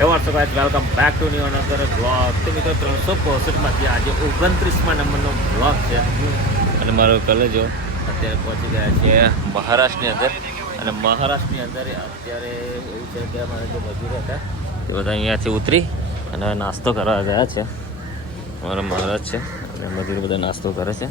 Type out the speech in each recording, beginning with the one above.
Welcome back to new another blog. તો મિત્રો 365માંથી આજે 29મા નંબરનો બ્લોગ છે અને મારો કલેજો અત્યારે પહોંચી ગયા છે મહારાષ્ટ્રની અંદર. અને મહારાષ્ટ્રની અંદર અત્યારે એવું છે કે અમારા જે મજૂરો હતા તે બધા અહીંયાથી ઉતરી અને નાસ્તો કરવા ગયા છે. અમારા મહારાજ છે અને મજૂરો બધા નાસ્તો કરે છે.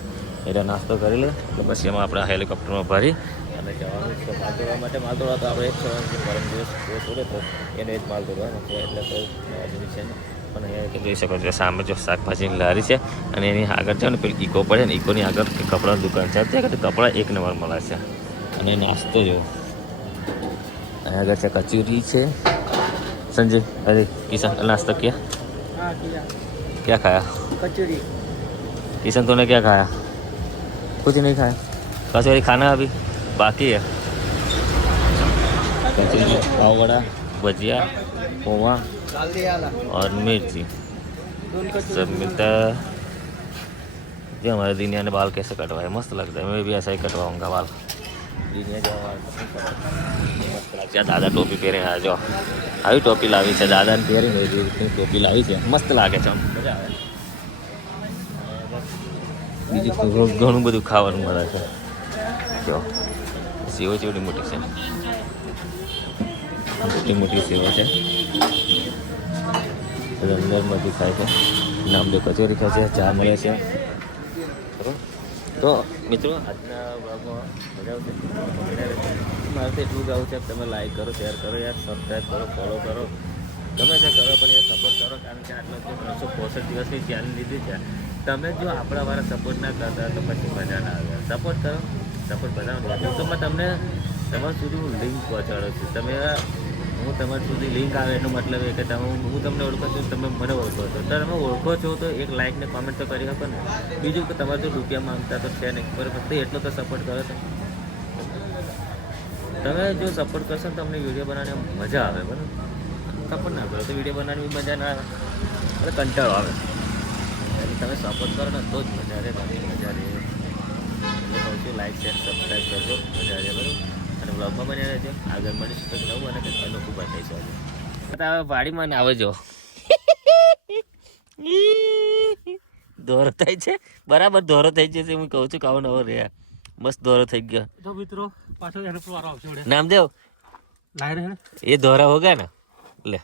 એટલે નાસ્તો કરી લે એટલે પછી એમાં આપણે હેલિકોપ્ટરમાં ભરી અને જવાનું છે માલ તોડવા માટે. માલ તોડવા તો આપણે એક પરમ દિવસ તોડે તો એને જ માલ તોડવાનો છે એટલે કોઈ નવા છે ને. પણ અહીંયા જોઈ શકો છો સામે જો શાકભાજીની લારી છે અને એની આગળ છે ને પેલી ઇકો પડે ને ઇકોની આગળ કપડાની દુકાન છે. ત્યાં આગળ કપડાં એક નંબર મળે છે. અને નાસ્તો જો અહીંયા આગળ છે કચોરી છે. संजय अरे किशन नाश्ता किया? हाँ किया। क्या खाया? कचौरी। किशन तूने क्या खाया? कुछ नहीं खाया. कचौरी खाना अभी बाकी है. कचौरी, पाव वड़ा, भजिया, पोहा और मिर्ची सब मिलता है. जो हमारे दीनिया ने बाल कैसे कटवाए मस्त लगता है. मैं भी ऐसा ही कटवाऊंगा बाल. दीनिया जो बाल मस्त लगता है. दादा टोपी पहरे आ जाओ. આવી ટોપી લાવી છે દાદાને પહેરીને એવી રીતની ટોપી લાવી છે. મસ્ત લાગે છે. મજા આવે. બીજું ઘણું બધું ખાવાનું મળે છે. જો સેવો ચેવડી મોટી છે. મોટી મોટી સેવો છે. અંદરમાંથી ખાય છે. નામ જો કચોરી ખાય છે. ચા મળે છે. તો મિત્રો આજના ભાગમાં મજા આવશે. મારે તો એટલું ગાવું છે કે તમે લાઈક કરો, શેર કરો, યાર સબસ્ક્રાઈબ કરો, ફોલો કરો, ગમે તે કરો પણ યાર સપોર્ટ કરો. કારણ કે આટલો જે 365 દિવસની ચેનલ લીધી છે તમે જો આપણા વાળા સપોર્ટ ના કરતા તો પછી મજા ના આવે. સપોર્ટ કરો, સપોર્ટ બધાનો યુટ્યુબમાં તમને તમારા સુધી હું લિંક પહોંચાડું છું. તમે હું તમારા સુધી લિંક આવે એનો મતલબ એ કે હું તમને ઓળખું છું, તમે મને ઓળખો છો. તો તમે ઓળખો છો તો એક લાઈક ને કોમેન્ટ તો કરી શકો ને. બીજું કે તમારે જો રૂપિયા માંગતા તો છે નહીં બરાબર. તો એટલો તો સપોર્ટ કરો. તમે જો સપોર્ટ કરશો ને તમને વિડીયો બનાવવાની મજા આવે બરાબર. સપોર્ટ ના કરો તો વિડીયો બનાવવાની મજા ના આવે એટલે કંટાળો આવે. એટલે તમે સપોર્ટ કરો ને તો જ મજા રહે. બાકી મજા રહે એટલે કહું છું લાઈક શેર સબસ્ક્રાઈબ કરજો. મજા રહે બરાબર. અને બ્લોગમાં બન્યા રહેજો. આગળ મળીશ તો નવું અને કંઈક અનોખું બતાવીશું. હવે વાડીમાં ને આવે જો દોરો થાય છે બરાબર. દોરો થઈ જશે હું કહું છું. કાવો નવો રહ્યા મસ્ત દોરો થઈ ગયો. तो मित्रों पाछो यार पर आओ छोड़े नामदेव लाए रहे ये दोहरा हो गया ना. ले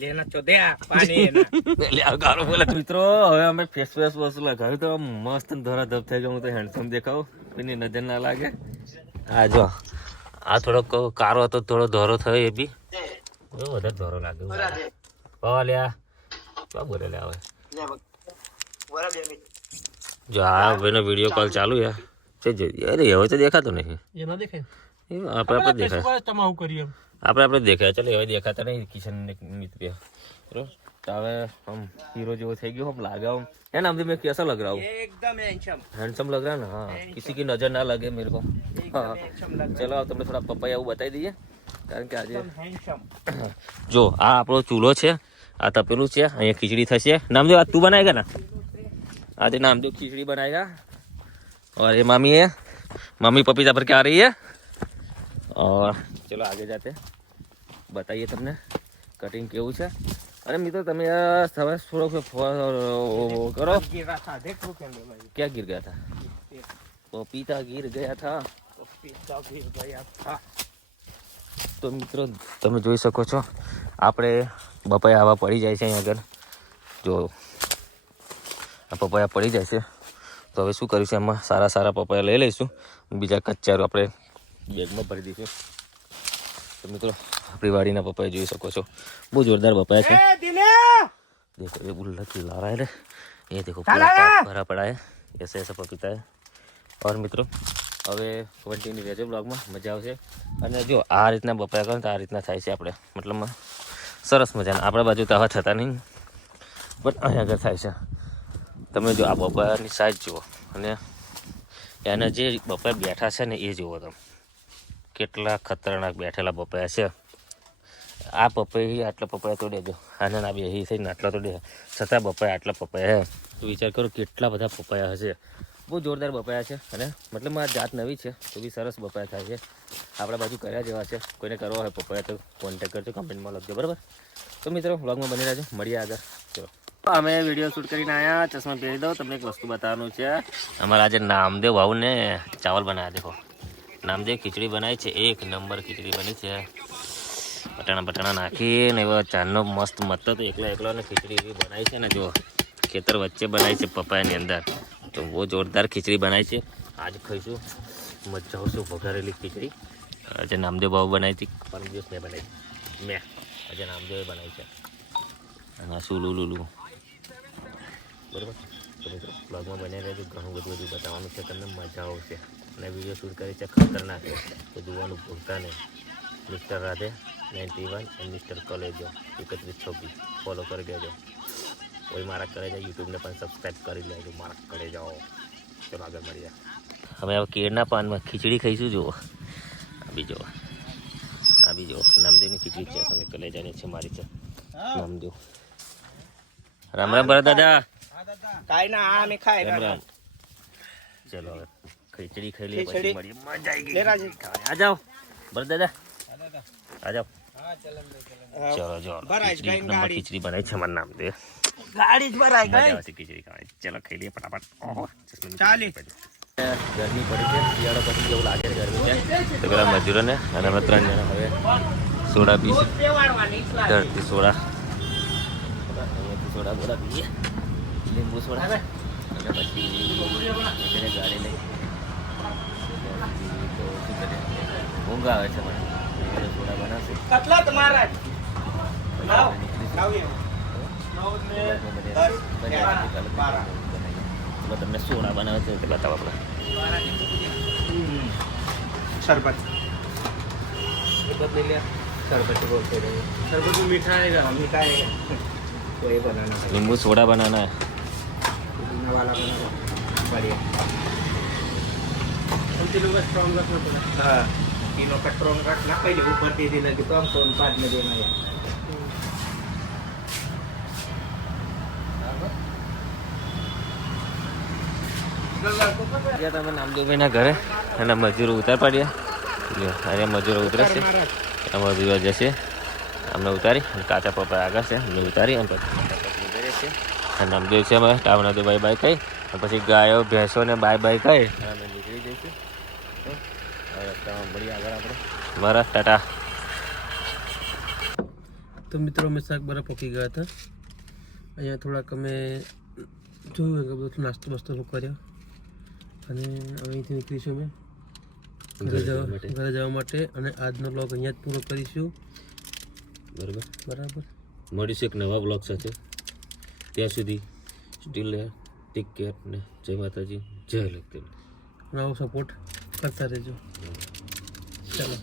लेना चोदया पानी ले आओ गारो बोला. મિત્રો હવે અમે ફેસ વોશ લગાવ્યું તો મસ્ત દોરા ધબ થઈ ગયો. હું તો હેન્ડસમ દેખાવ કોઈની નજર ના લાગે. આ જો આ થોડોક કારો હતો થોડો દોરો થયો એ બી વધારે દોરો લાગ્યો. ઓ લ્યા શું બોલે લે આવે. જો આ ભાઈનો વિડીયો કોલ ચાલુ યાર. અરે હવે તો દેખાતો નહીં. ये ना देखे આપણે દેખાય तमाऊ करिए આપણે દેખાય. ચાલો હવે દેખાતા નહીં કિશન ને મિત્ર બરોબર. તો હવે हम हीरो जो થઈ ગયો हम लागा हूँ है ना. मैं कैसा लग रहा हूँ? एकदम हैंडसम लग रहा है ना. हाँ किसी की नजर ना लगे मेरे को. हाँ चलो તમને થોડા પપૈયા એવું બતાવી દઈએ. કારણ કે આજે જો આ આપણો ચૂલો છે. આ તપેલું છે. અહીંયા ખીચડી થશે. નામદેવ તું બનાવેગા ના? आज नामदेव खिचड़ी बनाएगा. और ये मामी है. मम्मी पपीता पर क्या आ रही है. और चलो आगे जाते बताइए તમને કટિંગ કેવું છે. અરે મિત્રો તમે સવારે થોડોક કરો. क्या गिर गया था? पपीता गिर गया था. તો મિત્રો તમે જોઈ શકો છો આપણે બપાયા આવા પડી જાય છે અહીં આગળ. જો આ પપૈયા પડી જાય છે તો હવે શું કરીશું એમાં સારા સારા પપૈયા લઈ લઈશું. બીજા કચ્ચા આપણે બેગમાં ભરી દઈશું. તો મિત્રો આપણી વાડીના પપૈયા જોઈ શકો છો. બહુ જોરદાર પપૈયા છે. देखो ये बुल्ला चिल्ला रहा है. ये देखो पूरा भरा पड़ा है. ऐसे ऐसा पपीता है. और મિત્રો હવે કન્ટિન્યુ રહેજો બ્લોગમાં. મજા આવશે. અને જો આ રીતના પપૈયા કરો તો આ રીતના થાય છે. આપણે મતલબમાં સરસ મજાના. આપણા બાજુ તો આવા થતા નહીં પણ અહીં આગળ થાય છે. તમે જો આ પપૈયાની સાઈઝ જુઓ અને એના જે પપૈયા બેઠા છે ને એ જુઓ તમે. કેટલા ખતરનાક બેઠેલા પપૈયા છે. આ પપૈયા આટલા પપૈયા તો દેજો. આને ના બે થઈને આટલા તો દે છતાં પપૈયા આટલા પપૈયા હે. તો વિચાર કરો કેટલા બધા પપૈયા હશે. બહુ જોરદાર બપાયા છે અને મતલબ આ જાત નવી છે તો બી સરસ બપાયા થાય છે. આપણા બાજુ કર્યા જેવા છે. કોઈને કરવા હોય પપૈયા તો કોન્ટેક્ટ કરજો, કમેન્ટમાં લખજો બરાબર. તો મિત્રો વ્લોગમાં બની રહેજો, મળીએ આગળ. ચલો અમે વિડીયો શૂટ કરીને આવ્યા. ચશ્મા પહેરી દો, તમને એક વસ્તુ બતાવવાનું છે. અમારા આજે નામદેવ ભાઉને ચાવલ બનાવ્યા. દેખો નામદેવ ખીચડી બનાવી છે, 1 નંબર ખીચડી બની છે. બટાણા નાખીને એવો ચાંદનો મસ્ત મતો તો એકલો ને ખીચડી એવી બનાવી છે ને, જો ખેતર વચ્ચે બનાવી છે પપાયાની અંદર. તો બહુ જોરદાર ખીચડી બનાવી છે. આજ ખાઈશું, મજા આવશે. વઘારેલી ખીચડી આજે નામદેવ ભાવ બનાવી હતી. પરમ દિવસ મેં બનાવી મેં આજે નામદેવે બનાવી છે. અને આ શું લુલુલું બરાબર. તો મિત્રો બ્લોગમાં બને રહેજો, ઘણું બધું બતાવવાનું છે, તમને મજા આવશે. અને વિડીયો શૂટ કરી છે ખતરનાક, તો જોવાનું ભૂલતા નહીં. મિસ્ટર રાધે 91 અને મિસ્ટર કોલેજો 3126 ફોલો કરી દેજો. કોઈ મારા કરે જાય યુટ્યુબને પણ સબસ્ક્રાઈબ કરી લેજો, મારા કરે જાઓ. ચલો આગળ મળીએ. હવે કેળના પાનમાં ખીચડી ખાઈશું. જુઓ આ બીજો નામદેવની ખીચડી છે. તમે કલેજાની છે, મારી છે નામદેવ. રામ રામ ભરત દાદા. કાઈ ના આ મે ખાય રામ રામ. ચલો હવે ખીચડી ખાઈ લઈએ, પછી મળીએ. મજા આવી ગઈ. આ જાઓ ભરત દાદા, આ જાઓ. ચલો જો ખીચડી બનાવી છે મારું નામદેવ. ગાડી જ ભરાય મજા આવશે ખીચડી ખાવાની. ચલો ખાઈ લઈએ ફટાફટ. ચાલી ગરમી પડી છે, શિયાળો પછી જેવું લાગે છે ગરમી છે. તો પેલા મજૂરોને અને અમે 3 જણા હવે સોડા પીશે. ઘરથી સોડા બોડા પીએ, લીંબુ સોડા. અને પછી ગાડી લઈ તો શું કરે, ઊંઘ આવે છે મને. સોડા બનાવશે કેટલા તમારા તમને સોડા બનાવે છે તે બતાવો આપણે. शरबत शरबत बोलते हैं, शरबत में मीठा आएगा, वही बनाना है. नींबू सोडा बनाना है. पुदीना वाला बनाना बढ़िया. हम तीनों का स्ट्रॉन्ग रखना पड़ा. हाँ तीनों का स्ट्रॉन्ग रखना पहले ऊपर दे देना कि तो हम सोन बाद में देना है. તમે નામદેવભાઈના ઘરે અને મજૂરો ઉતાર પાડ્યા. અને મજૂરો ઉતરે છે, મજૂરો જશે અમને ઉતારી. અને કાચા પપ્પા આગળ છે, અમને ઉતારી અને પછી ઉતરે છે. અને નામદેવ છે અમે ટાવના તો બાય બાય કહી, અને પછી ગાયો ભેંસોને બાય બાય કહી અમે નીકળી જઈશું. રસ્તામાં મળીએ આગળ આપણે. મારા ટાટા. તો મિત્રો અમે શાક બરા પકી ગયા હતા. અહીંયા થોડાક અમે જોયું કે બધું નાસ્તો બસ્તો કર્યો અને અહીંથી નીકળીશું અમે ઘરે જવા માટે. અને આજનો બ્લોગ અહીંયા જ પૂરો કરીશું. બરાબર મળીશું એક નવા બ્લોગ સાથે. ત્યાં સુધી સ્ટીલ ટેક કેર ને જય માતાજી, જય લખદેવ. આવો સપોર્ટ કરતા રહેજો. ચાલો.